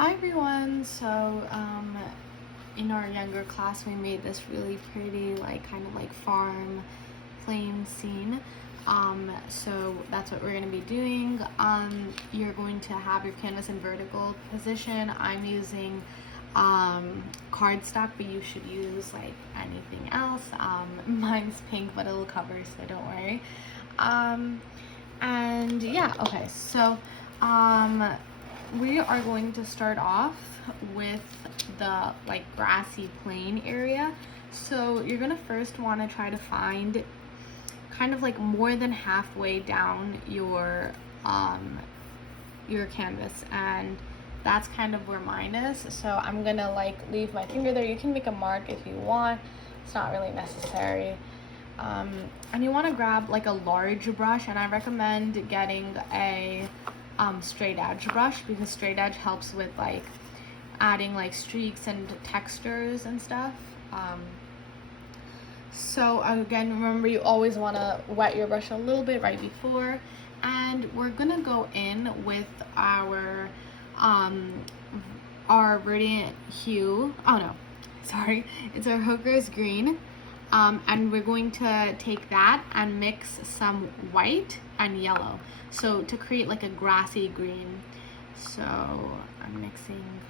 Hi everyone. In our younger class, we made this really pretty, like kind of like farm plain scene. So that's what we're going to be doing. You're going to have your canvas in vertical position. I'm using cardstock, but you should use like anything else. Mine's pink, but it'll cover, so don't worry. And yeah, okay, so we are going to start off with the like grassy plain area. So you're gonna first want to try to find kind of like more than halfway down your canvas, and that's kind of where mine is. So I'm gonna like leave my finger there. You can make a mark if you want, it's not really necessary. And you want to grab like a large brush, and I recommend getting a straight edge brush, because straight edge helps with like adding like streaks and textures and stuff. So again, remember, you always want to wet your brush a little bit right before, and we're gonna go in with our Radiant Hue. Oh no, sorry, it's our Hooker's Green. And we're going to take that and mix some white and yellow, so to create like a grassy green. So I'm mixing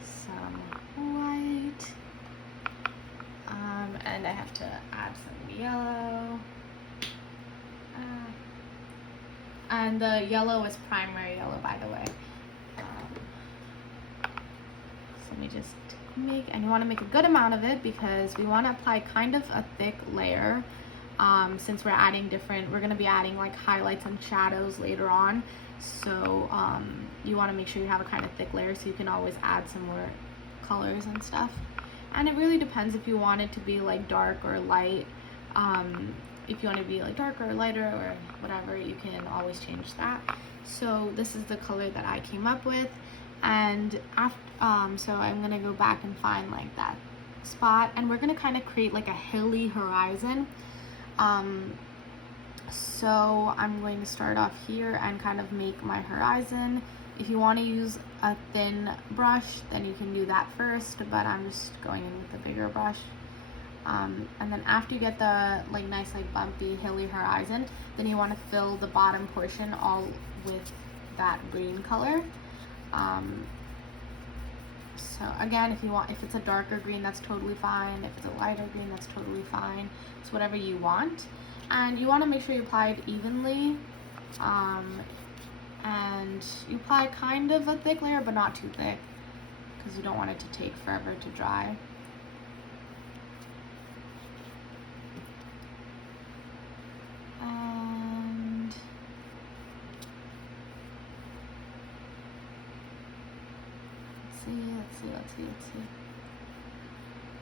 some white, and I have to add some yellow, and the yellow is primary yellow, by the way. So let me just and you want to make a good amount of it, because we want to apply kind of a thick layer, since we're going to be adding like highlights and shadows later on. So you want to make sure you have a kind of thick layer, so you can always add some more colors and stuff. And it really depends if you want it to be like dark or light. If you want to be like darker or lighter or whatever, you can always change that. So this is the color that I came up with. And so I'm gonna go back and find like that spot, and we're gonna kind of create like a hilly horizon. So I'm going to start off here and kind of make my horizon. If you want to use a thin brush, then you can do that first, but I'm just going in with the bigger brush. And then after you get the like nice like bumpy hilly horizon, then you want to fill the bottom portion all with that green color. So again, if it's a darker green, that's totally fine. If it's a lighter green, that's totally fine. It's whatever you want. And you want to make sure you apply it evenly. And you apply kind of a thick layer, but not too thick, because you don't want it to take forever to dry. Let's see.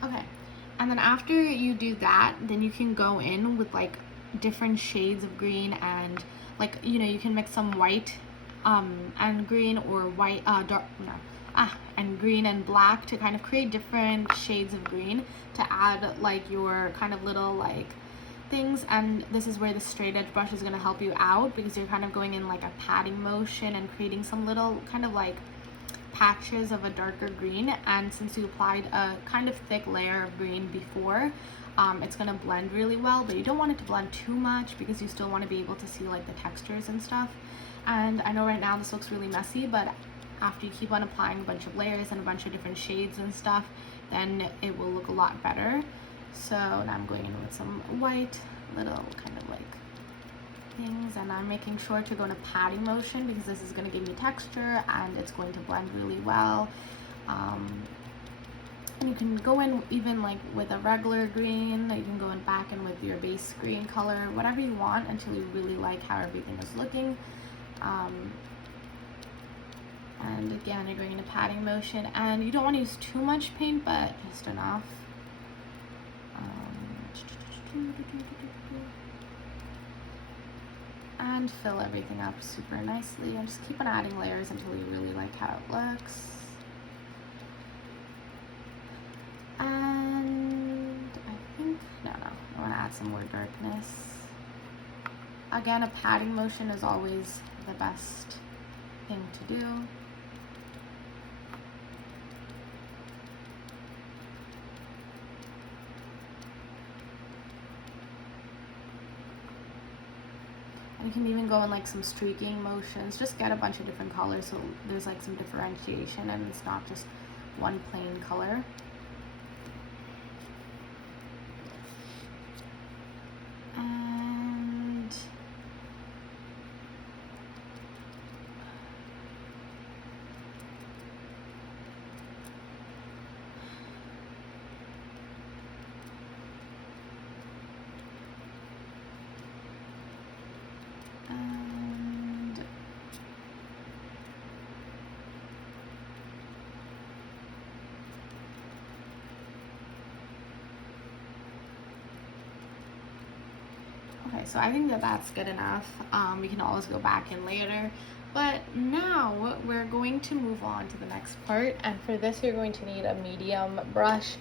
Okay, and then after you do that, then you can go in with like different shades of green, and like, you know, you can mix some white and green, or white and green and black, to kind of create different shades of green to add like your kind of little like things. And this is where the straight edge brush is going to help you out, because you're kind of going in like a patting motion and creating some little kind of like patches of a darker green. And since you applied a kind of thick layer of green before, it's going to blend really well, but you don't want it to blend too much, because you still want to be able to see like the textures and stuff. And I know right now this looks really messy, but after you keep on applying a bunch of layers and a bunch of different shades and stuff, then it will look a lot better. So now I'm going in with some white little kind of like things, and I'm making sure to go in a patting motion, because this is going to give me texture and it's going to blend really well. And you can go in even like with a regular green, you can go in back in with your base green color, whatever you want, until you really like how everything is looking. And again, you're going in a patting motion, and you don't want to use too much paint, but just enough. And fill everything up super nicely, and just keep on adding layers until you really like how it looks. And I think, no, I want to add some more darkness. Again, a patting motion is always the best thing to do. can even go in like some streaking motions. Just get a bunch of different colors so there's like some differentiation and it's not just one plain color. Okay, so I think that that's good enough. We can always go back in later. But now we're going to move on to the next part. And for this, you're going to need a medium brush.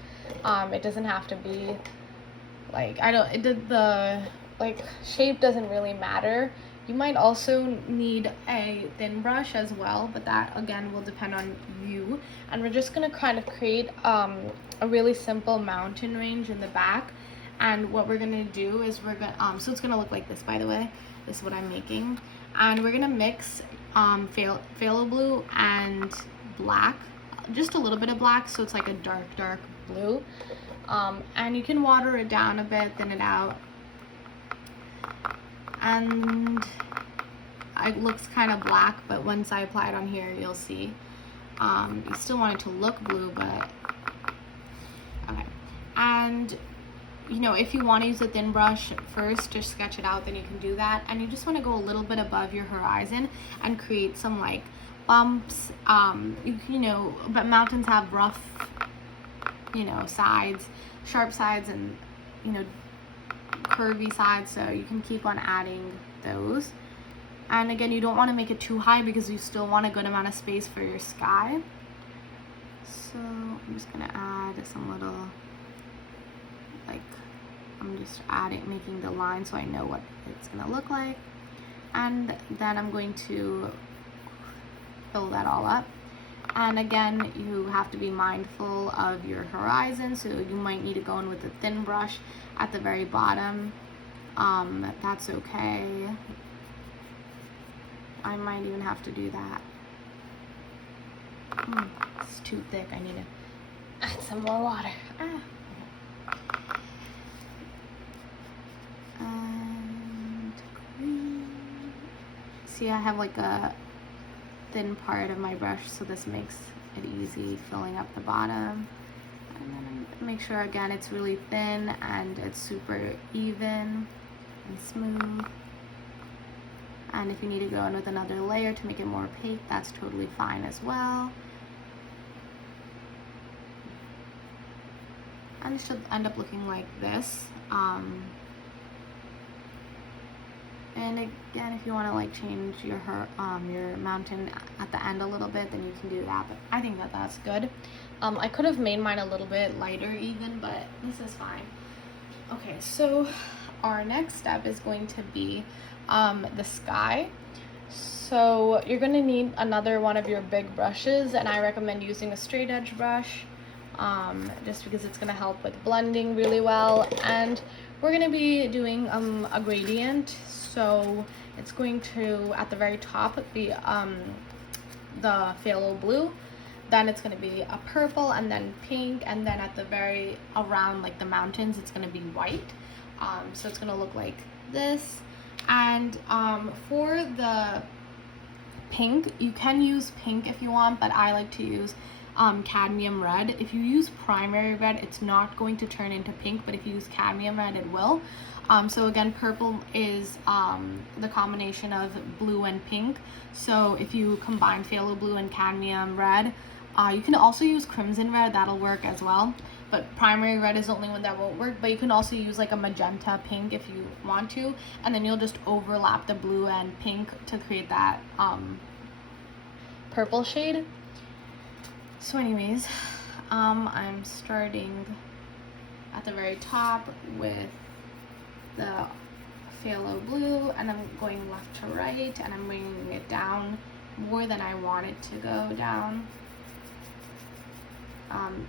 It doesn't have to be like, the like shape doesn't really matter. You might also need a thin brush as well, but that again will depend on you. And we're just gonna kind of create a really simple mountain range in the back. And what we're gonna do is we're gonna, so it's gonna look like this, by the way. This is what I'm making. And we're gonna mix phthalo blue and black, just a little bit of black, so it's like a dark blue. And you can water it down a bit, thin it out. And it looks kind of black, but once I apply it on here, you'll see. You still want it to look blue, but okay. And you know, if you want to use a thin brush first to sketch it out, then you can do that. And you just want to go a little bit above your horizon and create some like bumps. You know, but mountains have rough, you know, sides, sharp sides, and you know, curvy sides, so you can keep on adding those. And again, you don't want to make it too high because you still want a good amount of space for your sky. So I'm just gonna add some little, like, I'm just making the line so I know what it's gonna look like. And then I'm going to fill that all up. And again, you have to be mindful of your horizon, so you might need to go in with a thin brush at the very bottom. That's okay. I might even have to do that. It's too thick. I need to add some more water. And see, I have like a thin part of my brush, so this makes it easy filling up the bottom. And then make sure again it's really thin and it's super even and smooth. And if you need to go in with another layer to make it more opaque, that's totally fine as well. And it should end up looking like this. And again, if you want to like change your mountain at the end a little bit, then you can do that. But I think that that's good. I could have made mine a little bit lighter even, but this is fine. Okay, so our next step is going to be the sky. So you're going to need another one of your big brushes, and I recommend using a straight edge brush, just because it's going to help with blending really well. And we're going to be doing a gradient, so it's going to, at the very top, be the phthalo blue, then it's going to be a purple, and then pink, and then at the very around like the mountains it's going to be white. So it's going to look like this. And for the pink, you can use pink if you want, but I like to use cadmium red. If you use primary red, it's not going to turn into pink, but if you use cadmium red, it will. So again, purple is the combination of blue and pink. So if you combine phthalo blue and cadmium red, you can also use crimson red, that'll work as well. But primary red is the only one that won't work. But you can also use like a magenta pink if you want to, and then you'll just overlap the blue and pink to create that purple shade. So anyways, I'm starting at the very top with the phthalo blue, and I'm going left to right, and I'm bringing it down more than I want it to go down,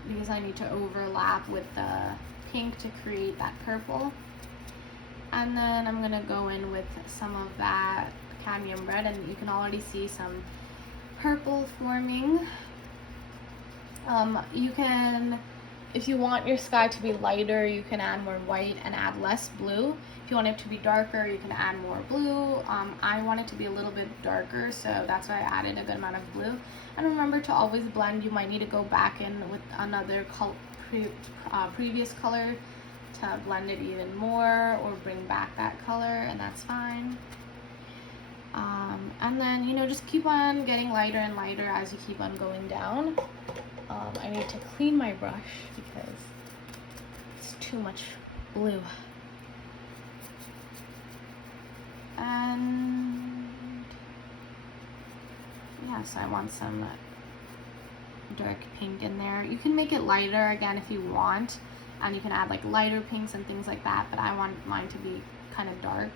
because I need to overlap with the pink to create that purple. And then I'm gonna go in with some of that cadmium red, and you can already see some purple forming. You can, if you want your sky to be lighter, you can add more white and add less blue. If you want it to be darker, you can add more blue. I want it to be a little bit darker, so that's why I added a good amount of blue. And remember to always blend. You might need to go back in with another previous color to blend it even more, or bring back that color, and that's fine. And then, you know, just keep on getting lighter and lighter as you keep on going down. I need to clean my brush because it's too much blue. And yeah, so I want some dark pink in there. You can make it lighter again if you want, and you can add like lighter pinks and things like that, but I want mine to be kind of dark.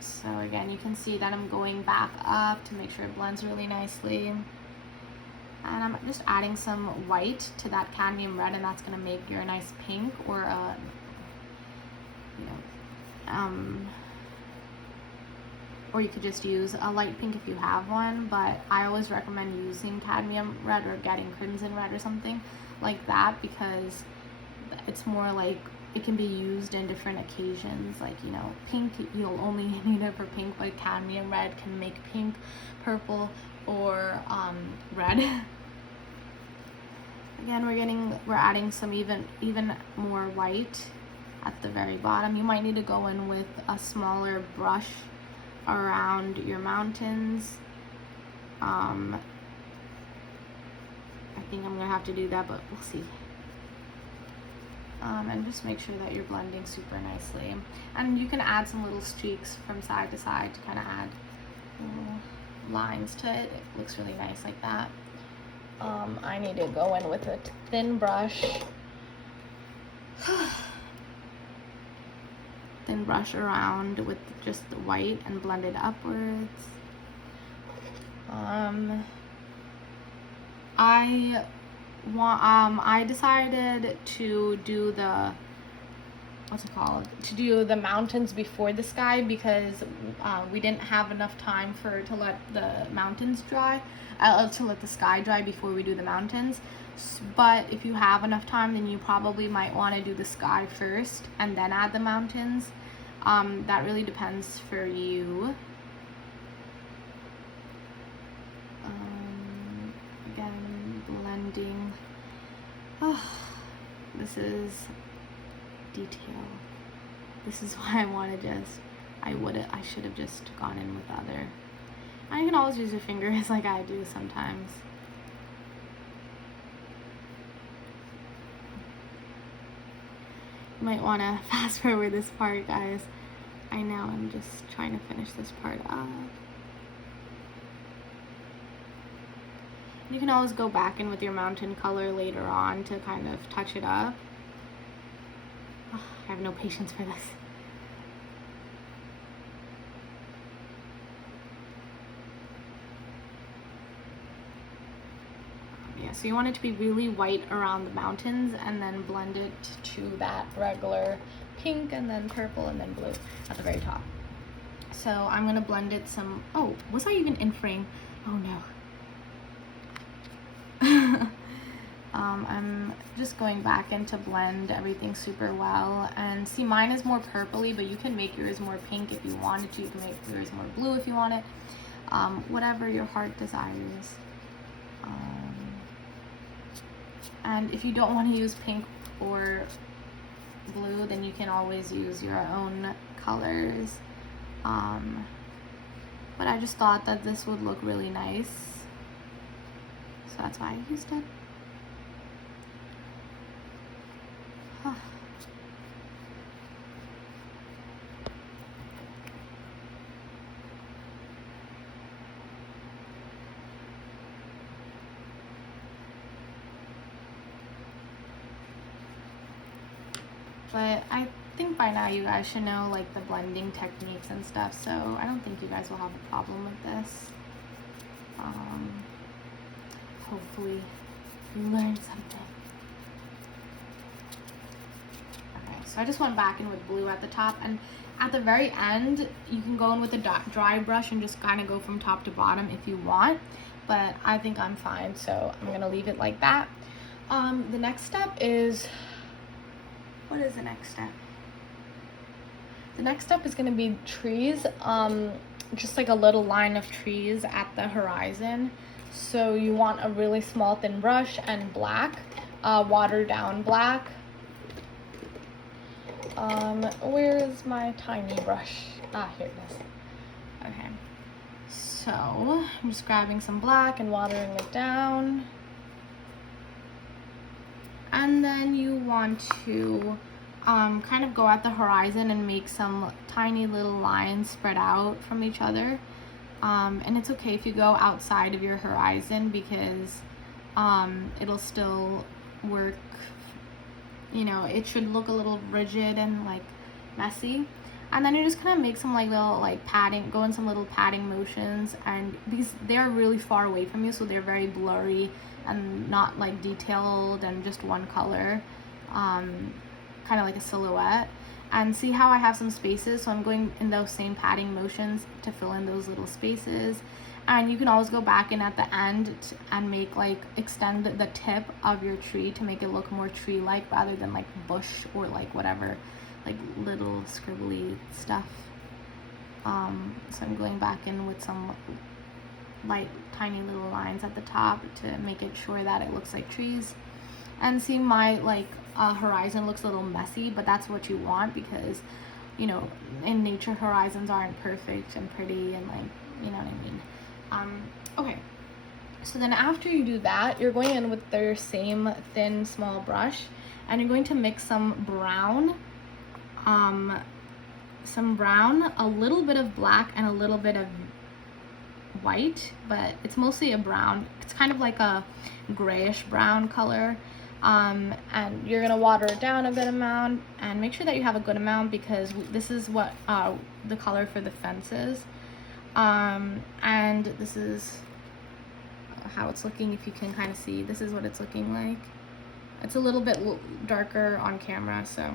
So again, you can see that I'm going back up to make sure it blends really nicely. And I'm just adding some white to that cadmium red, and that's gonna make your nice pink, or or you could just use a light pink if you have one, but I always recommend using cadmium red or getting crimson red or something like that, because it's more like, it can be used in different occasions. Like, you know, pink, you'll only need it for pink, but cadmium red can make pink, purple, or red. Again, we're adding some even more white at the very bottom. You might need to go in with a smaller brush around your mountains. I think I'm gonna have to do that, but we'll see. And just make sure that you're blending super nicely. And you can add some little streaks from side to side to kind of add little lines to it. It looks really nice like that. I need to go in with a thin brush. Thin brush around with just the white and blend it upwards. I decided to do the, to do the mountains before the sky, because we didn't have enough time to let the mountains dry, to let the sky dry before we do the mountains. But if you have enough time, then you probably might want to do the sky first and then add the mountains. That really depends for you. Again, blending. Oh, this is detail. This is why I should have just gone in with the other. And you can always use your fingers like I do sometimes. You might want to fast forward this part, guys. I know, I'm just trying to finish this part up. You can always go back in with your mountain color later on to kind of touch it up. Oh, I have no patience for this. Yeah, so you want it to be really white around the mountains, and then blend it to that regular pink, and then purple, and then blue at the very top. So I'm gonna blend it some, oh, was I even in frame? Oh no. I'm just going back in to blend everything super well. And see, mine is more purpley, but you can make yours more pink if you wanted to. You can make yours more blue if you want it. Whatever your heart desires. And if you don't want to use pink or blue, then you can always use your own colors. But I just thought that this would look really nice, so that's why I used it. But I think by now you guys should know like the blending techniques and stuff, so I don't think you guys will have a problem with this. Hopefully you learned something. So I just went back in with blue at the top, and at the very end you can go in with a dry brush and just kind of go from top to bottom if you want, but I think I'm fine, so I'm gonna leave it like that. The next step is, what is the next step? The next step is gonna be trees, just like a little line of trees at the horizon. So you want a really small thin brush and black, watered down black. Where is my tiny brush? Ah, here it is. Okay, so I'm just grabbing some black and watering it down. And then you want to kind of go at the horizon and make some tiny little lines spread out from each other. And it's okay if you go outside of your horizon, because it'll still work. You know, it should look a little rigid and like messy. And then you're just gonna make some like little like padding, go in some little padding motions, and because they're really far away from you, so they're very blurry and not like detailed and just one color, kind of like a silhouette. And see how I have some spaces, so I'm going in those same padding motions to fill in those little spaces. And you can always go back in at the end and make like extend the tip of your tree to make it look more tree-like rather than like bush or like whatever, like little scribbly stuff. So I'm going back in with some light tiny little lines at the top to make it sure that it looks like trees. And see, my like horizon looks a little messy, but that's what you want, because you know, in nature horizons aren't perfect and pretty and like, you know what I mean. Okay, so then after you do that, you're going in with their same thin small brush, and you're going to mix some brown, a little bit of black, and a little bit of white, but it's mostly a brown. It's kind of like a grayish brown color. And you're gonna water it down a good amount, and make sure that you have a good amount, because this is what the color for the fence is. And this is how it's looking. If you can kind of see, this is what it's looking like. It's a little bit darker on camera, so.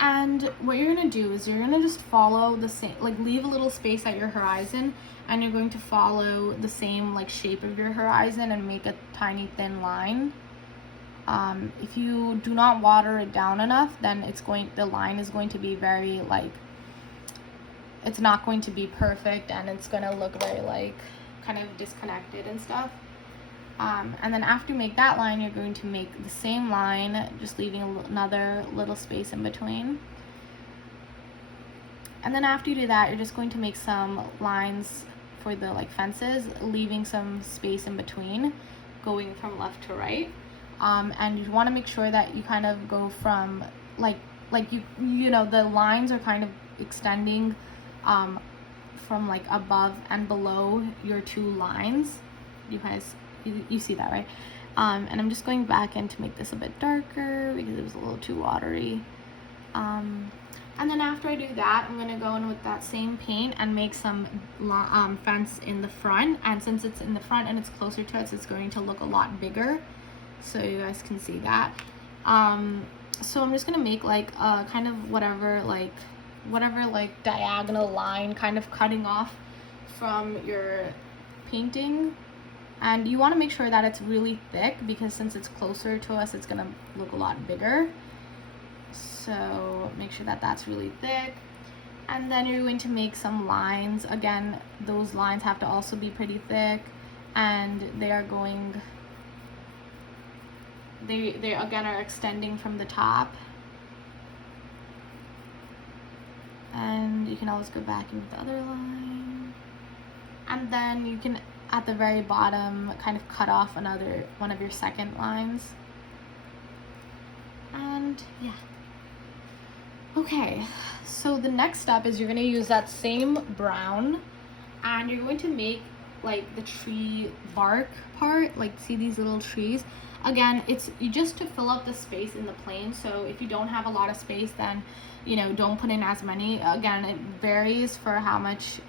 And what you're gonna do is you're gonna just follow the same, like leave a little space at your horizon, and you're going to follow the same like shape of your horizon and make a tiny thin line. If you do not water it down enough, then the line is going to be very like, it's not going to be perfect, and it's gonna look very like kind of disconnected and stuff. And then after you make that line, you're going to make the same line, just leaving another little space in between. And then after you do that, you're just going to make some lines for the like fences, leaving some space in between, going from left to right. And you want to make sure that you kind of go from like you know, the lines are kind of extending from like above and below your two lines. You guys, you see that, right? And I'm just going back in to make this a bit darker because it was a little too watery. And then after I do that, I'm gonna go in with that same paint and make some fence in the front. And since it's in the front and it's closer to us, it's going to look a lot bigger, so you guys can see that. So I'm just gonna make like a kind of whatever like diagonal line, kind of cutting off from your painting. And you want to make sure that it's really thick, because since it's closer to us, it's gonna look a lot bigger. So make sure that that's really thick. And then you're going to make some lines. Again, those lines have to also be pretty thick, and they again are extending from the top. And you can always go back in with the other line. And then you can, at the very bottom, kind of cut off one of your second lines. And yeah. Okay, so the next step is you're going to use that same brown, and you're going to make like the tree bark part, like see these little trees. Again, it's just to fill up the space in the plane. So if you don't have a lot of space, then you know, don't put in as many. Again, it varies for how much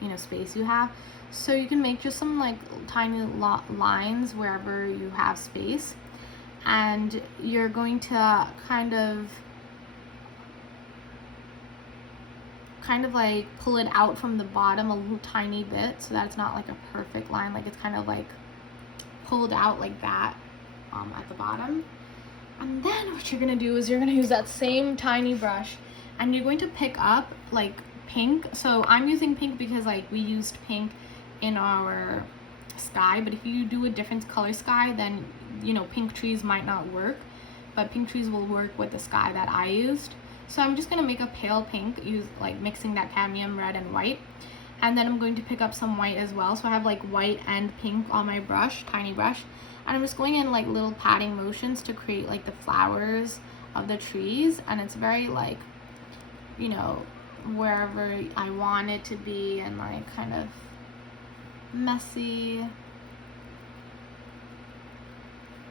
you know, space you have. So you can make just some like tiny lines wherever you have space. and you're going to kind of like pull it out from the bottom a little tiny bit so that it's not like a perfect line, like it's kind of like pulled out like that at the bottom. And then what you're gonna do is you're gonna use that same tiny brush and you're going to pick up like pink. So I'm using pink because like we used pink in our sky, but if you do a different color sky, then you know pink trees might not work, but pink trees will work with the sky that I used. So I'm just gonna make a pale pink, use like mixing that cadmium red and white, and then I'm going to pick up some white as well. So I have like white and pink on my brush, tiny brush, and I'm just going in like little patting motions to create like the flowers of the trees, and it's very like, you know, wherever I want it to be and like kind of messy.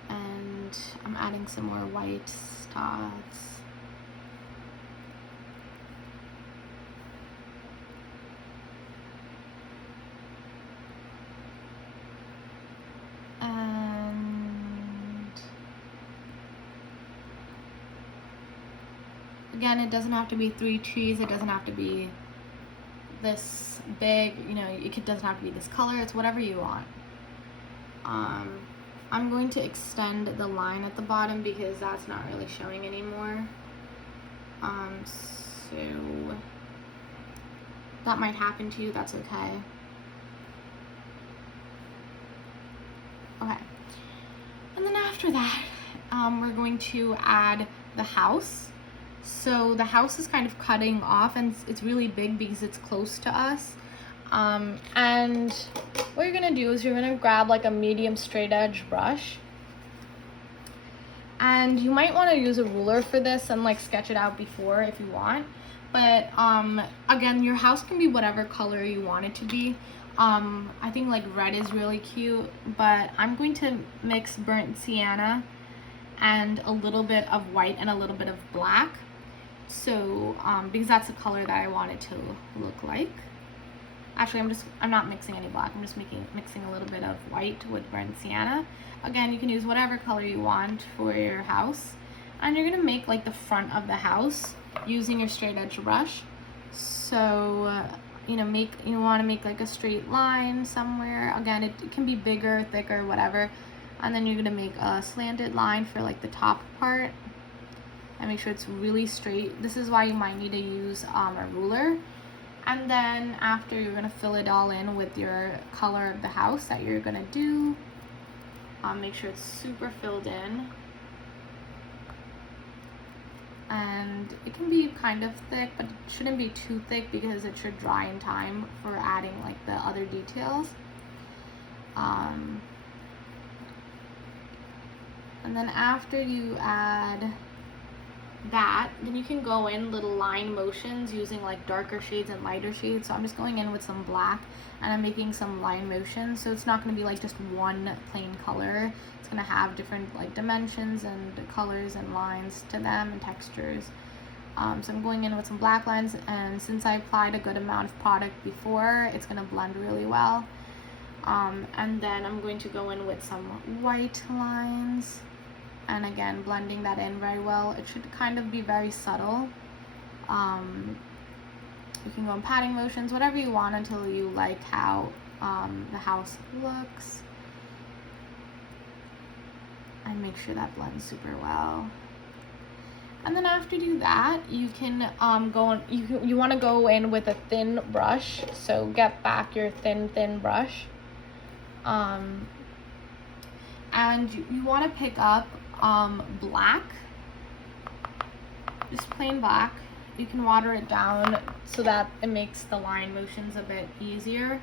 And I'm adding some more white dots. And again, it doesn't have to be 3 trees, it doesn't have to be this big, you know, it doesn't have to be this color, it's whatever you want. I'm going to extend the line at the bottom because that's not really showing anymore. So that might happen to you, that's okay. Okay, and then after that, we're going to add the house. So the house is kind of cutting off and it's really big because it's close to us. And what you're gonna do is you're gonna grab like a medium straight edge brush, and you might want to use a ruler for this and like sketch it out before if you want, but again, your house can be whatever color you want it to be. I think like red is really cute, but I'm going to mix burnt sienna and a little bit of white and a little bit of black, so because that's the color that I want it to look like. Actually, I'm not mixing any black, I'm just mixing a little bit of white with burnt sienna. Again, you can use whatever color you want for your house, and you're gonna make like the front of the house using your straight edge brush. So you know, you want to make like a straight line somewhere. Again, it can be bigger, thicker, whatever. And then you're gonna make a slanted line for like the top part and make sure it's really straight. This is why you might need to use a ruler. And then after, you're gonna fill it all in with your color of the house that you're gonna do. Make sure it's super filled in. And it can be kind of thick, but it shouldn't be too thick because it should dry in time for adding like the other details. And then after you add that, then you can go in little line motions using like darker shades and lighter shades. So I'm just going in with some black and I'm making some line motions, so it's not going to be like just one plain color. It's going to have different like dimensions and colors and lines to them and textures. So I'm going in with some black lines, and since I applied a good amount of product before, it's going to blend really well. And then I'm going to go in with some white lines, and again blending that in very well. It should kind of be very subtle. You can go in patting motions, whatever you want, until you like how the house looks, and make sure that blends super well. And then after you do that, you can go on. You want to go in with a thin brush. So get back your thin brush, and you want to pick up black, just plain black. You can water it down so that it makes the line motions a bit easier.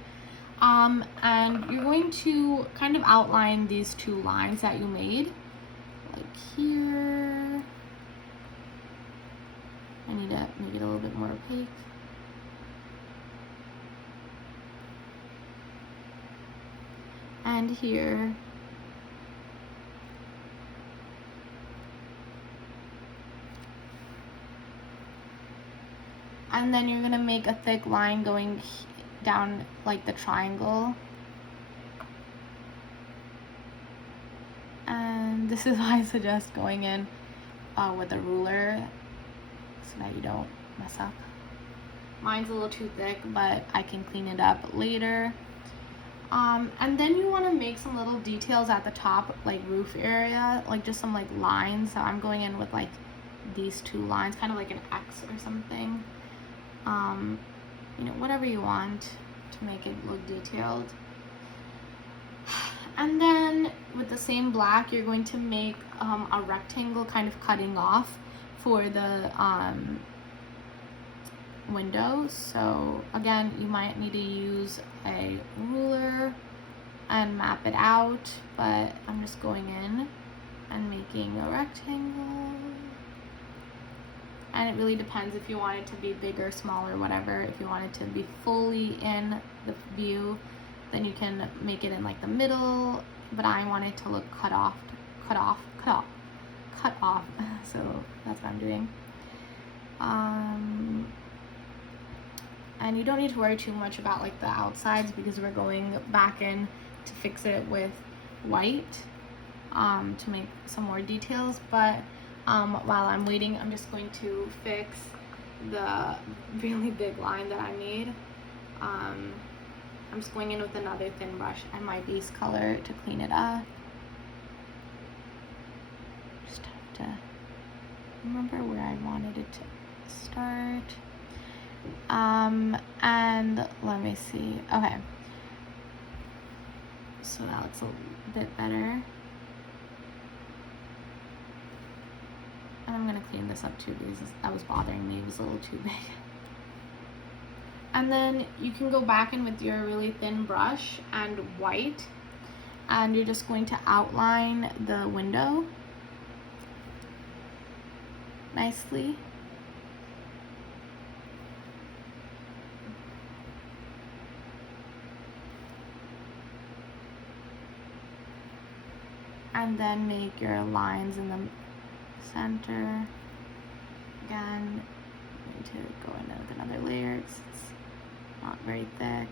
And you're going to kind of outline these two lines that you made, like here. I need to make it a little bit more opaque. And here. And then you're gonna make a thick line going down like the triangle. And this is why I suggest going in with a ruler so that you don't mess up. Mine's a little too thick, but I can clean it up later. And then you want to make some little details at the top, like roof area, like just some like lines. So I'm going in with like these 2 lines, kind of like an X or something. You know, whatever you want to make it look detailed. And then with the same black, you're going to make a rectangle kind of cutting off for the windows. So again, you might need to use a ruler and map it out, but I'm just going in and making a rectangle. And it really depends if you want it to be bigger, smaller, whatever. If you want it to be fully in the view, then you can make it in like the middle, but I want it to look cut off. So that's what I'm doing. And you don't need to worry too much about like the outsides because we're going back in to fix it with white to make some more details. But while I'm waiting, I'm just going to fix the really big line that I made. I'm just going in with another thin brush and my base color to clean it up. Just have to remember where I wanted it to start. And let me see. Okay. So now it's a bit better. And I'm gonna clean this up too because that was bothering me. It was a little too big. And then you can go back in with your really thin brush and white, and you're just going to outline the window nicely. And then make your lines in the center. Again, I'm going to go in with another layer. It's not very thick.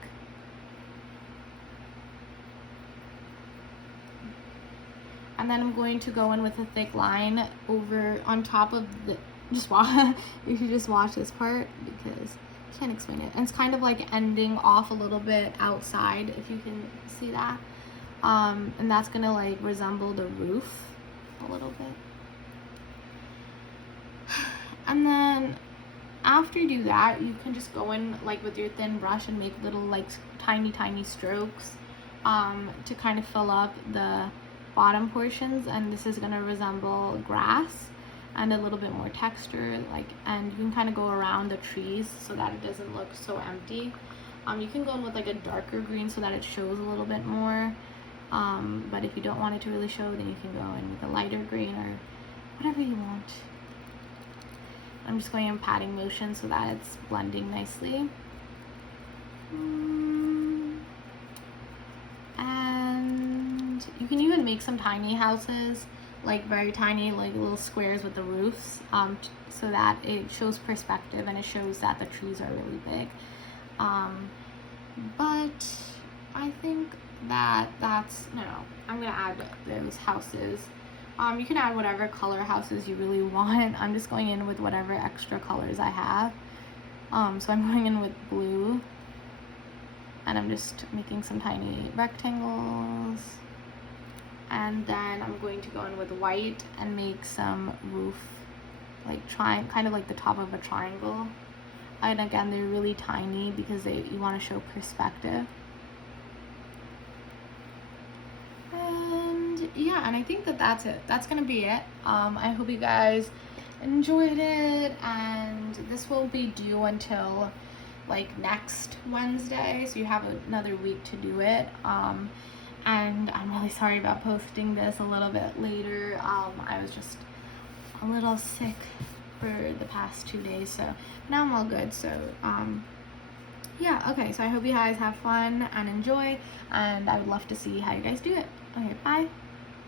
And then I'm going to go in with a thick line over on top of the, just watch, you should just watch this part because I can't explain it. And it's kind of like ending off a little bit outside, if you can see that. And that's gonna like resemble the roof a little bit. And then after you do that, you can just go in like with your thin brush and make little like tiny strokes to kind of fill up the bottom portions. And this is gonna resemble grass and a little bit more texture, like, and you can kind of go around the trees so that it doesn't look so empty. You can go in with like a darker green so that it shows a little bit more. But if you don't want it to really show, then you can go in with a lighter green or whatever you want. I'm just going in patting motion so that it's blending nicely. And you can even make some tiny houses, like very tiny, like little squares with the roofs, so that it shows perspective and it shows that the trees are really big. But I think that's no, I'm gonna add those houses. You can add whatever color houses you really want. I'm just going in with whatever extra colors I have. So I'm going in with blue, and I'm just making some tiny rectangles. And then I'm going to go in with white and make some roof, like kind of like the top of a triangle. And again, they're really tiny because you want to show perspective. And yeah, and I think that's it. That's gonna be it. I hope you guys enjoyed it, and this will be due until like next Wednesday, so you have another week to do it. And I'm really sorry about posting this a little bit later. I was just a little sick for the past 2 days, so now I'm all good. So yeah, okay, so I hope you guys have fun and enjoy, and I would love to see how you guys do it. Okay, bye.